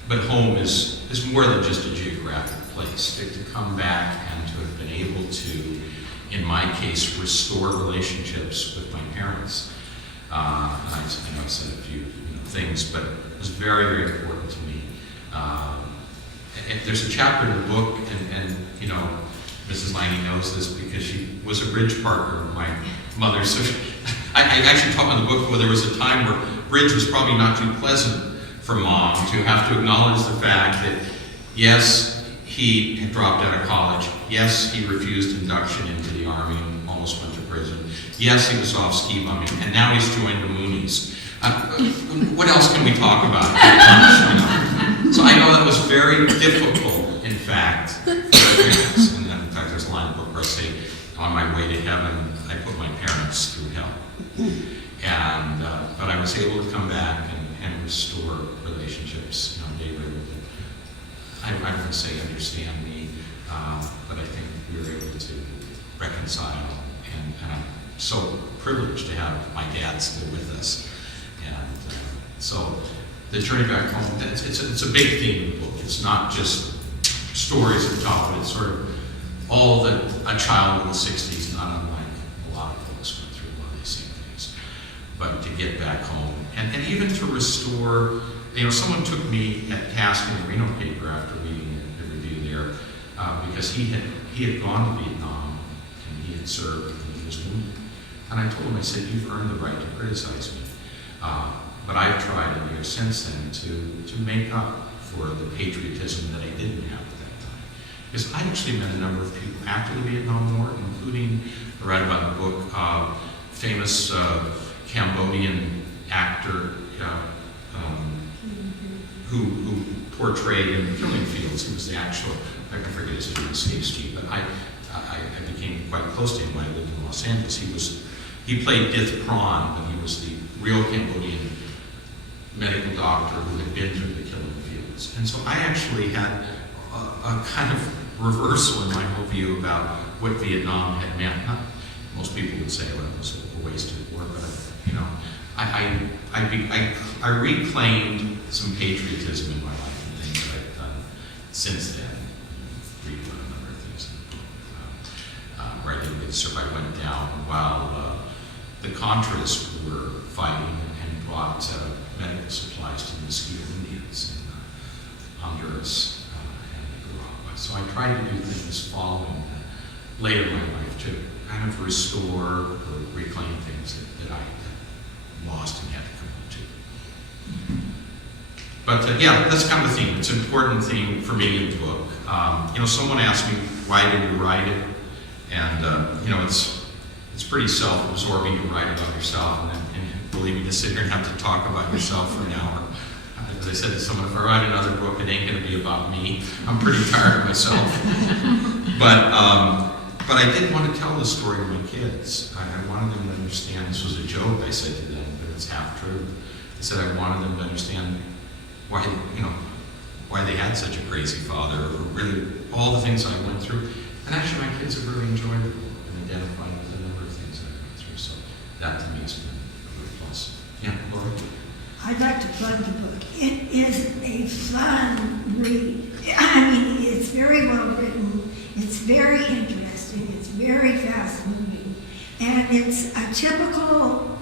But home is more than just a geographic place. To come back and to have been able to, in my case, restore relationships with my parents. And I know I said a few things, but it was very, very important to me And there's a chapter in the book, and you know, Mrs. Lange knows this because she was a bridge partner of my mother. So I actually taught in the book where there was a time where bridge was probably not too pleasant for Mom to have to acknowledge the fact that, yes, he had dropped out of college. Yes, he refused induction into the Army and almost went to prison. Yes, he was off ski bumming, and now he's joined the Moonies. What else can we talk about? So I know that was very difficult, in fact, for my parents. And in fact, there's a line in the book where I say, on my way to heaven, I put my parents through hell. And, but I was able to come back and restore relationships, you know, they were able to, I wouldn't say understand me, but I think we were able to reconcile. And I'm so privileged to have my dad still with us. And so the journey back home, it's a big theme in the book. It's not just stories at the top, but it's sort of all that a child in the 60s, not unlike a lot of folks, went through a lot of these same things. But to get back home, and even to restore, you know, someone took me at task in the Reno paper after reading the review there, because he had gone to Vietnam, and he had served, and he was wounded. And I told him, I said, you've earned the right to criticize me. But I've tried in the years since then to make up for the patriotism that I didn't have at that time. Because I actually met a number of people after the Vietnam War, including, I read about in the book, famous Cambodian actor who portrayed in the Killing Fields. He was the actual, I can forget his name, escapes me, but I became quite close to him when I lived in Los Angeles. He played Dith Pran, but he was the real Cambodian medical doctor who had been through the Killing Fields. And so I actually had a kind of reversal in my whole view about what Vietnam had meant. Most people would say, well, it was a wasted war, but you know, I reclaimed some patriotism in my life and things that I've done since then. Read a number of things in the book. Where I didn't get served. I went down while the Contras were fighting and brought medical supplies to the Mosquito Indians in Honduras and Nicaragua. So I tried to do things following that later in my life to kind of restore or reclaim things that I had lost and had to come home to. But yeah, that's kind of the theme. It's an important theme for me in the book. You know, someone asked me, why did you write it? And you know, it's pretty self-absorbing to write about yourself, and believe me, to sit here and have to talk about yourself for an hour. As I said to someone, if I write another book, it ain't going to be about me. I'm pretty tired of myself. But I did want to tell the story to my kids. I wanted them to understand. This was a joke I said to them, but it's half true. I said I wanted them to understand why, you know, why they had such a crazy father, or really all the things I went through. And actually, my kids have really enjoyed the book and identified with a number of things that I went through. So that to me has been a real plus. Yeah, Lori? I'd like to plug the book. It is a fun read. I mean, it's very well written. It's very interesting. It's very fast moving. And it's a typical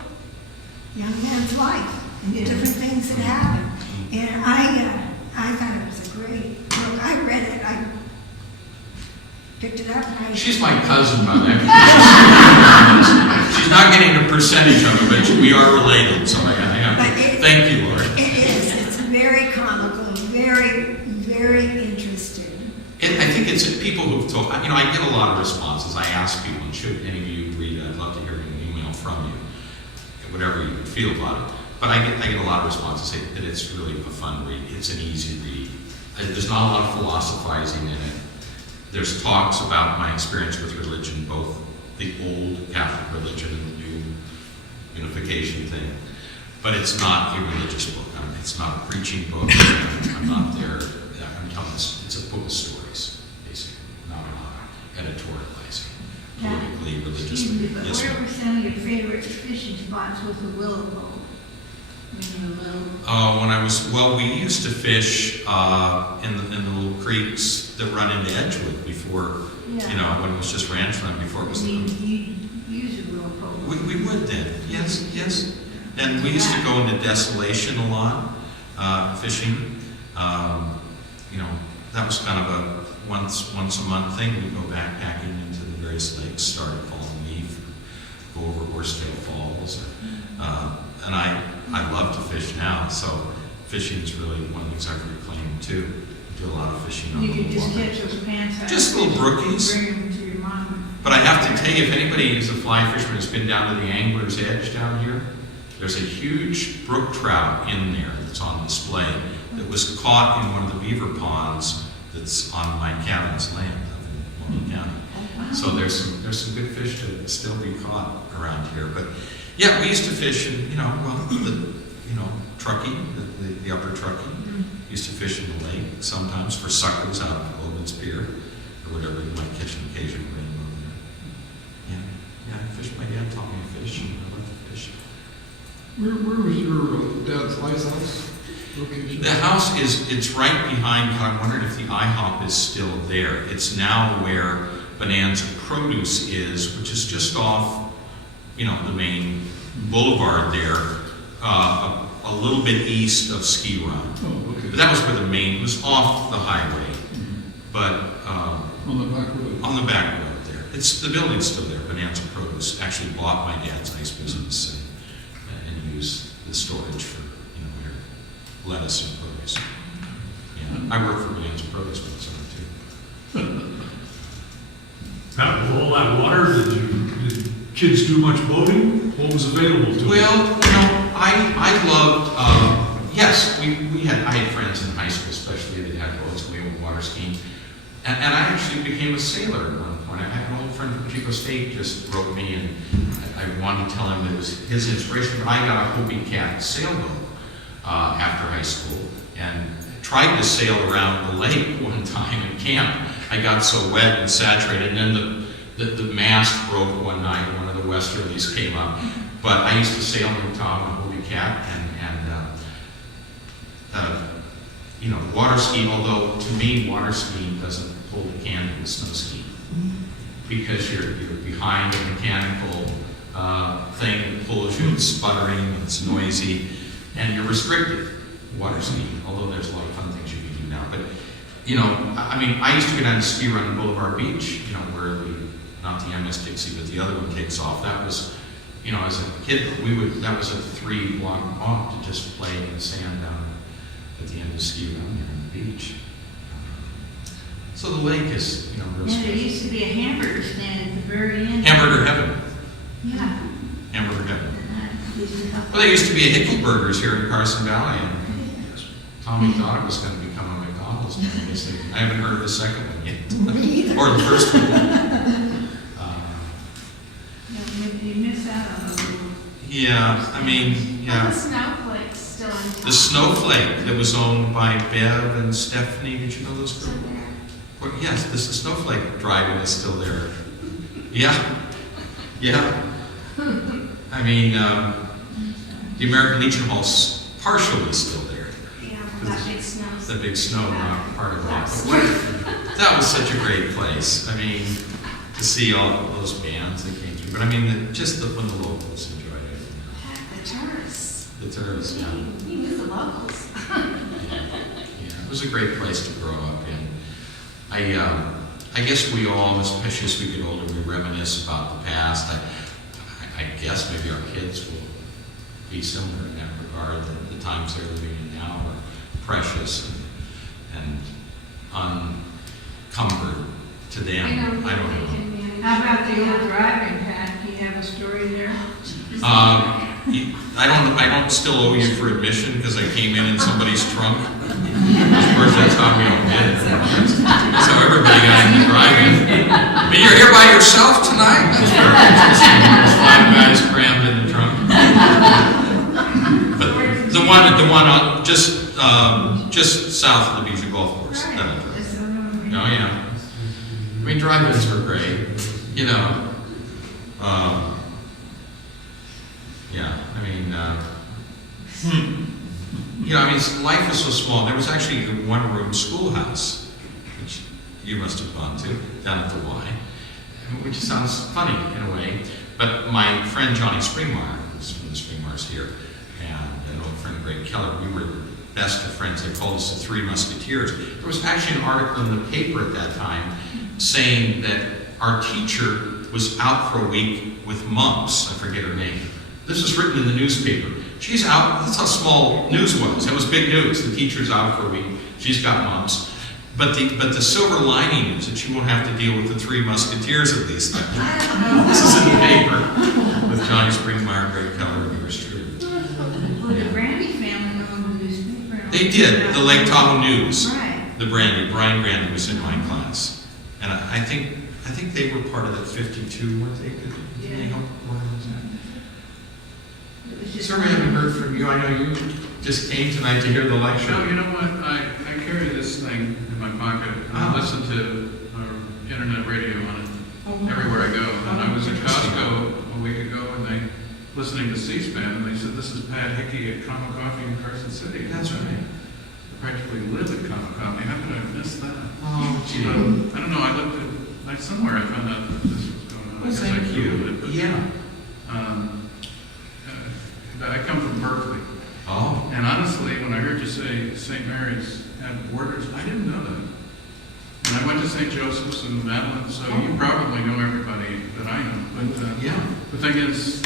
young man's life and the different things that happen. And I thought it was a great book. I read it. I picked it up. And She's my cousin, by the way. She's not getting a percentage of it, but we are related. So I have to thank you, Lori. It is. It's very comical, very, very interesting. I think it's people who've told, you know, I get a lot of responses. I ask people, and should any of you read it, I'd love to hear an email from you, whatever you feel about it. But I get a lot of responses say that it's really a fun read. It's an easy read. There's not a lot of philosophizing in it. There's talks about my experience with religion, both the old Catholic religion and the new unification thing. But it's not a religious book. It's not a preaching book. I'm not there. I'm telling this. It's a book of stories, basically, not editorializing, politically, religiously. But Yes, where ma'am. were some of your favorite fishing spots with the willow boat? When you were little? When I was, well, we used to fish in the little creeks that run into Edgewood before, you know, when it was just ranch land, before it was. You use a willow boat. We would then, yes. And we used to go into Desolation a lot, fishing. that was kind of a once a month thing. We'd go backpacking into the various lakes, start at Fallen Leaf, go over Horsetail Falls. And I love to fish now, so fishing is really one of the things I've reclaimed too. Do a lot of fishing on You the could just water. catch those pants out. Just little brookies. Bring them to your mom. But I have to tell you, if anybody is a fly fisherman has been down to the Angler's Edge down here, there's a huge brook trout in there that's on display that was caught in one of the beaver ponds that's on my cabin's land up in Morgan County. So there's some good fish to still be caught around here. But yeah, we used to fish in, Truckee, the upper Truckee. Used to fish in the lake sometimes for suckers out of Logan's Pier or whatever. You might catch an occasional rainbow there. Yeah, I fished. My dad taught me to fish, and I love to fish. Where was your dad's lighthouse location? The house it's right behind, I wondered if the IHOP is still there. It's now where Bonanza Produce is, which is just off, the main boulevard there, a little bit east of Ski Run. Oh, okay. But that was where the main, it was off the highway, but On the back road? on the back road there. The building's still there. Bonanza Produce actually bought my dad's ice business and used the storage for, your lettuce and produce. Yeah, I worked for Bonanza Produce one summer too. Now, with all that water, did kids do much boating? What was available to them? Well, I loved, yes, I had friends in high school especially that had boats, and we went water skiing. And I actually became a sailor at one point. I had an old friend from Chico State just wrote me, and I wanted to tell him that it was his inspiration, but I got a Hobie Cat sailboat after high school, and tried to sail around the lake one time in camp. I got so wet and saturated, and then the mast broke one night, one of the westerlies came up. But I used to sail with Tom and Hobie Cat, and water skiing, although to me water skiing doesn't hold a candle to snow skiing, because you're behind a mechanical thing that pulls you, it's sputtering, it's noisy, and you're restricted water skiing, although there's a lot of fun things you can do now. But I used to go down to Ski Run Boulevard Beach, where not the MS Dixie, but the other one takes off. That was, as a kid, that was a 3-block walk to just play in the sand down at the end of Ski Run here on the beach. So the lake is, real And there special. used to be a hamburger stand at the very end. Hamburger Heaven. Yeah. Hamburger Heaven. Used to help. Well, there used to be a Hickey Burgers here in Carson Valley, and Tommy thought it was going to become a McDonald's. I haven't heard of the second one yet, or the first one. You miss out on those little. Yeah. The snowflake's still in town. The Snowflake that was owned by Bev and Stephanie, did you know those Still girls? there. Well, yes, the Snowflake driving is still there. Yeah. The American Legion Hall's partially still there. Yeah, for that big snow. The big snow part of that. Yes. But that was such a great place. To see all those bands that came through. But when the locals enjoyed it. Heck, the tourists. The tourists, yeah. You knew the locals. Yeah, it was a great place to grow up in. I guess we all, especially as we get older, we reminisce about the past. I guess maybe our kids will be similar in that regard, that the times they're living in now are precious and uncumbered to them. I don't know. How about the old driving, Pat? Do you have a story there? I don't still owe you for admission because I came in somebody's trunk. Of course, that's how we don't get it. That's how everybody got into driving. You're here by yourself tonight? That's perfect. There's 5 guys crammed in the trunk. But the one just south of the Bijou Golf Course. That'll drive. Oh yeah. Drive-ins were great. Life was so small. There was actually a 1-room schoolhouse, which you must have gone to, down at the Y, which sounds funny in a way. But my friend Johnny Springmeyer, who's from the Springmeyers here, and an old friend Greg Keller, we were best of friends. They called us the Three Musketeers. There was actually an article in the paper at that time saying that our teacher was out for a week with mumps. I forget her name. This was written in the newspaper. She's out. That's how small news was. That was big news. The teacher's out for a week. She's got mumps. But the silver lining is that you won't have to deal with the Three Musketeers at least. This is in the paper with Johnny Springmeyer, Greg Keller, and yours truly. Well, the Brandy family owned the newspaper. They did. The Lake Tahoe News. Right. The Brandy. Brian Brandy was in my class, and I think they were part of that 52. Weren't they? Did they help? What was that? It was just. Sir, we haven't heard from you. I know you just came tonight to hear the lecture. No, you know what? I carry this thing in my pocket. I listen to internet radio on it everywhere I go. And I was at Costco a week ago, and they listening to C-SPAN, and they said, "This is Pat Hickey at Common Coffee in Carson City." That's right. I practically live at Common Coffee. How could I have missed that? Oh, gee. I don't know. I looked at somewhere. I found out that this was going on. Well, I guess thank I Googled it. But, Yeah. I come from Berkeley. Oh. And honestly, when I heard you say St. Mary's had borders, I didn't know that. And I went to St. Joseph's and Madeline, so you probably know everybody that I know. But Yeah. the thing is,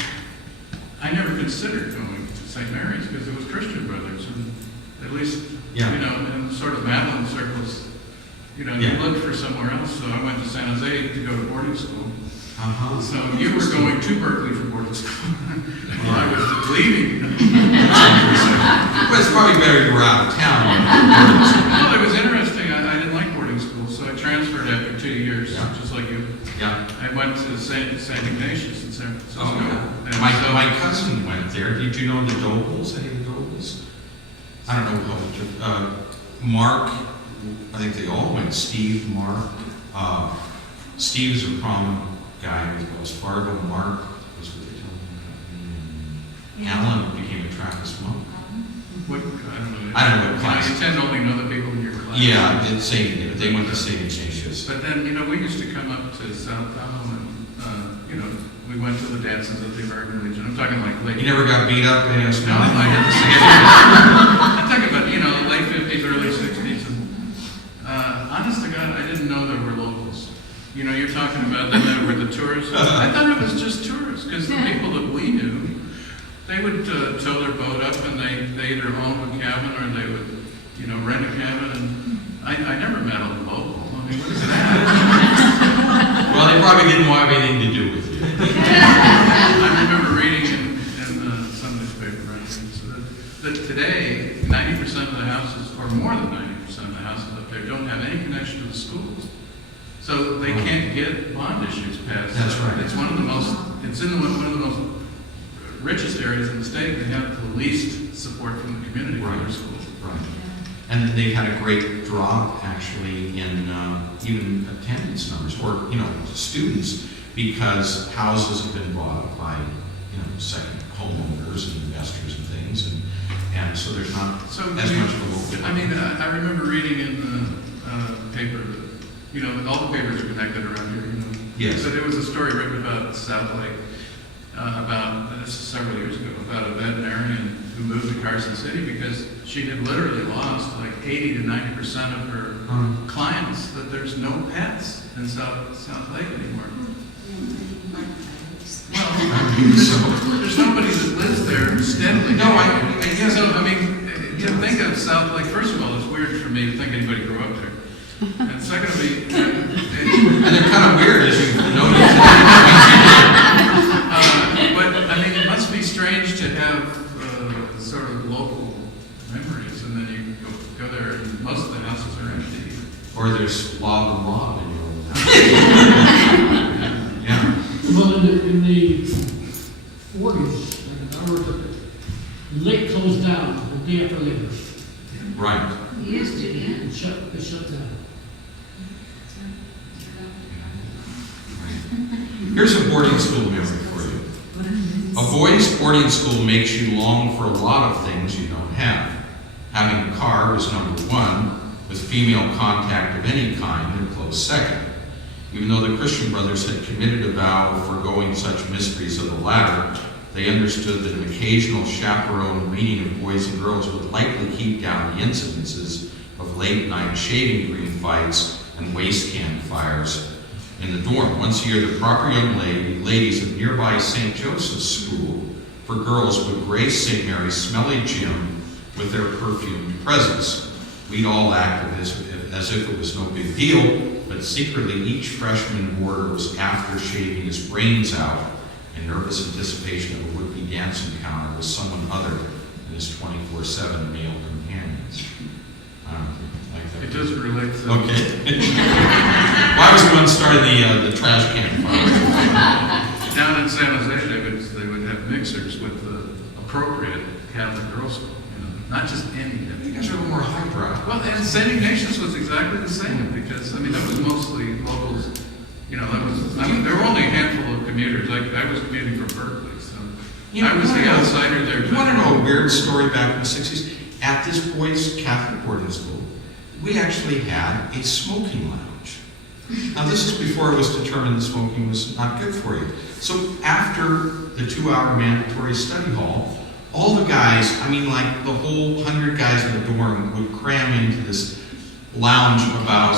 I never considered going to St. Mary's because it was Christian Brothers, and at least, Yeah. you know, in sort of Madeline circles, you know, Yeah. you looked for somewhere else. So I went to San Jose to go to boarding school. Uh-huh. So you were going to Berkeley for boarding school. Well, I was leaving. Well, it's probably better you were out of town. Well, it was interesting. I didn't like boarding school, so I transferred after 2 years, Yeah. just like you. Yeah. I went to St. Ignatius in San Francisco. Oh, yeah. And My, so- my cousin went there. Did you know the Dobles? Any of the Dobles? I don't know how Mark, I think they all went. Steve, Mark. Steve's a prominent guy with Wells Fargo. Mark was what they tell me. Alan became a Trappist monk. What, I don't know. I don't know what class. You tend to only know the people in your class. Yeah, they went to St. Ignatius. But then, you know, we used to come up to South Tahoe and, you know, we went to the dances of the American Legion. I'm talking like late. You never got beat up in a No, I didn't see it. I'm talking about, you know, late 50s, early 60s. And, honest to God, I didn't know there were locals. You know, you're talking about them that were the tourists. I thought it was just tourists, because the people that we knew, they would tow their boat up and they either owned a cabin or they would, you know, rent a cabin. And I never met a local. I mean, what is that? Well, they probably didn't want anything to do with you. I remember reading in some newspaper rankings that today, 90% of the houses, or more than 90% of the houses up there, don't have any connection to the schools. So they can't get bond issues passed. That's right. It's one of the most, it's in one of the most richest areas in the state. They have the least support from the community for their schools. Right. And they've had a great drop, actually, in even attendance numbers, or, you know, students, because houses have been bought by, you know, second homeowners and investors and things, and so there's not So as much of a local. I mean, I remember reading in the paper that, you know, all the papers are connected around here, you know. Yes. So there was a story written about South Lake, this is several years ago, about a veterinarian who moved to Carson City because she had literally lost like 80 to 90% of her clients, that there's no pets in South Lake anymore. Well, there's nobody that lives there steadily. No, I So, I mean, you know, think of South Lake, first of all, it's weird for me to think anybody grew up there. And secondly, And they're kind of weird, as you noticed. but I mean, it must be strange to have sort of local memories, and then you go there, and most of the houses are empty. Or there's log and log in your old house. Yeah. Well, in the 40s, I worked at the lake closed down the day after Labor. Right. Used to, yeah. They shut down. Here's a boarding school memory for you. A boys' boarding school makes you long for a lot of things you don't have. Having a car was number one, with female contact of any kind a close second. Even though the Christian Brothers had committed a vow of foregoing such mysteries of the latter, They understood that an occasional chaperone meeting of boys and girls would likely keep down the incidences of late-night shaving cream fights and waste can fires in the dorm. Once a year, the proper young ladies of nearby St. Joseph's School for girls would grace St. Mary's smelly gym with their perfumed presence. We'd all act as if it was no big deal, but secretly each freshman boarder was after shaving his brains out in nervous anticipation of a would-be dance encounter with someone other than his 24/7 male companions. I don't like that. It doesn't relate to. Okay. Well, I was the one starting the trash can fire. Down in San Jose, they would have mixers with the appropriate Catholic girls' school, not just any. You guys are a little more highbrow. Well, and St. Ignatius was exactly the same, because, that was mostly locals, there were only a handful of commuters. I was commuting from Berkeley, so I was the outsider there. You want to know a weird story back in the 60s? At this boys' Catholic boarding school, we actually had a smoking lounge. Now, this is before it was determined that smoking was not good for you. So after the 2-hour mandatory study hall, all the guys, like the whole 100 guys in the dorm would cram into this lounge about,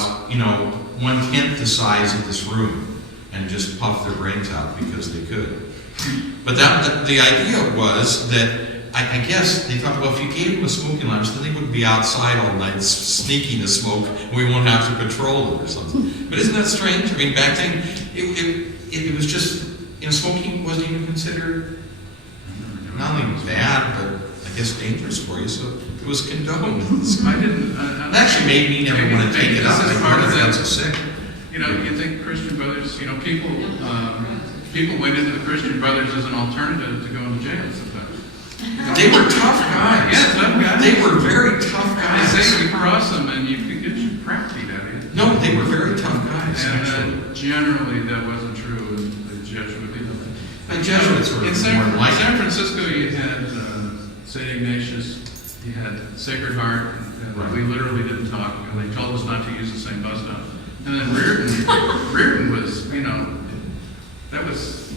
1/10 the size of this room and just puff their brains out because they could. But the idea was that, I guess, they thought, well, if you gave them a smoking lounge, then they wouldn't be outside all night sneaking the smoke, and we won't have to patrol it or something. But isn't that strange? Back then, it was just, smoking wasn't even considered not only bad, but I guess dangerous for you, so it was condoned. I didn't. It actually made me never want to take it up. This is part of I that. so sick. You think Christian Brothers, people went into the Christian Brothers as an alternative to going to jail sometimes. They were tough guys. Yeah, tough guys. They were very tough They guys. say you cross them and you could get your crap beat out of you. No, they were very tough guys, actually. And generally that wasn't true in the Jesuit either. The Jesuits were In more like San Francisco, you had St. Ignatius, you had Sacred Heart, and Right. we literally didn't talk, and they told us not to use the same bus stop. And then Reardon was, that was,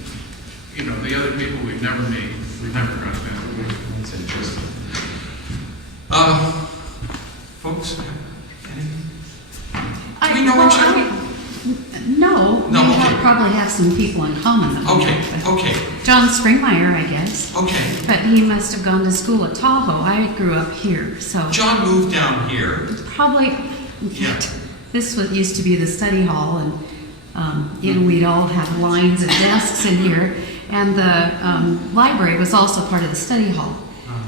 the other people we'd never meet, we'd never cross paths. That's interesting. Folks, anything? Do we know each other? No, No, we okay. probably have some people in common. That we Okay, know, but okay, John Springmeyer, I guess. okay. But he must have gone to school at Tahoe. I grew up here, so John moved down here. probably. Yeah. This used to be the study hall, and we'd all have lines of desks in here, and the library was also part of the study hall.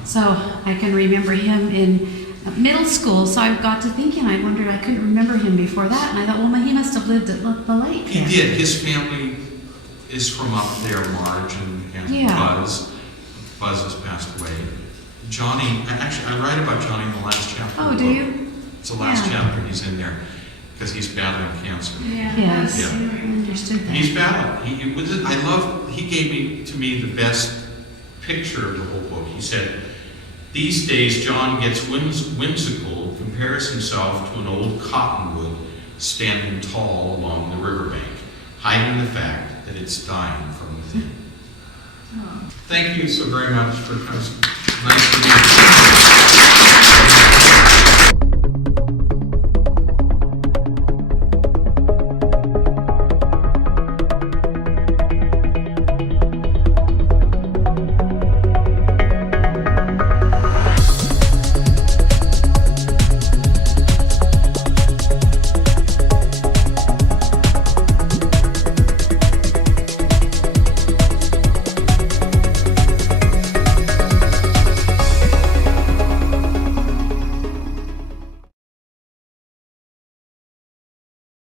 So I can remember him in middle school, so I got to thinking, I wondered, I couldn't remember him before that, and I thought, well, he must have lived at the lake. He then. did. His family is from up there, Marge and Yeah. Buzz. Buzz has passed away. Johnny, I write about Johnny in the last chapter. Oh, of the do book. you? It's the last Yeah. chapter. He's in there because he's battling cancer. Yes, Yeah. I understood that. He's battling. He gave to me the best picture of the whole book. He said, these days John gets whimsical, compares himself to an old cottonwood standing tall along the riverbank, hiding the fact that it's dying from within. Thank you so very much for coming. Nice to meet you.